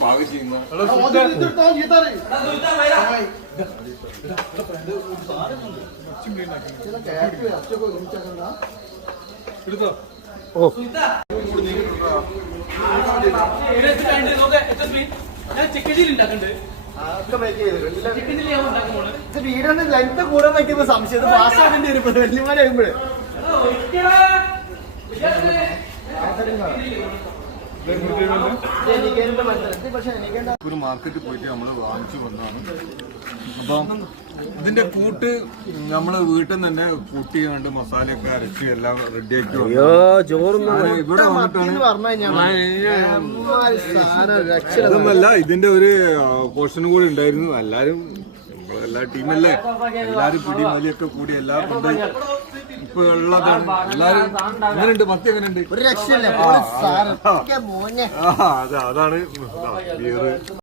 പാകം ചെയ്യുന്ന വീടിന്റെ ലെങ്ത് കൂടാൻ വയ്ക്കുന്ന സംശയം പാസ്സാകേണ്ടി വരും വല്യമാരാകുമ്പോഴേ ഒരു മാർക്കറ്റിൽ പോയിട്ട് നമ്മള് വാങ്ങിച്ചു വന്നതാണ്. അപ്പം ഇതിന്റെ കൂട്ട് നമ്മള് വീട്ടിൽ നിന്ന് തന്നെ കൂട്ടി കണ്ട് മസാലയൊക്കെ അരച്ച് എല്ലാം റെഡിയാക്കി ഇവിടെ വന്നിട്ടാണ് ഇതിന്റെ ഒരു പോർഷൻ കൂടി ഉണ്ടായിരുന്നു. എല്ലാരും എല്ലാ ടീമല്ലേ, എല്ലാരും പിടി വലിയൊക്കെ കൂടി എല്ലാം കൊണ്ട് ഇപ്പൊ ഉള്ളതാണ്. എല്ലാരും എങ്ങനെയുണ്ട്? മത്തി എങ്ങനെയുണ്ട്? ഒരു രക്ഷയില്ല. അതാണ്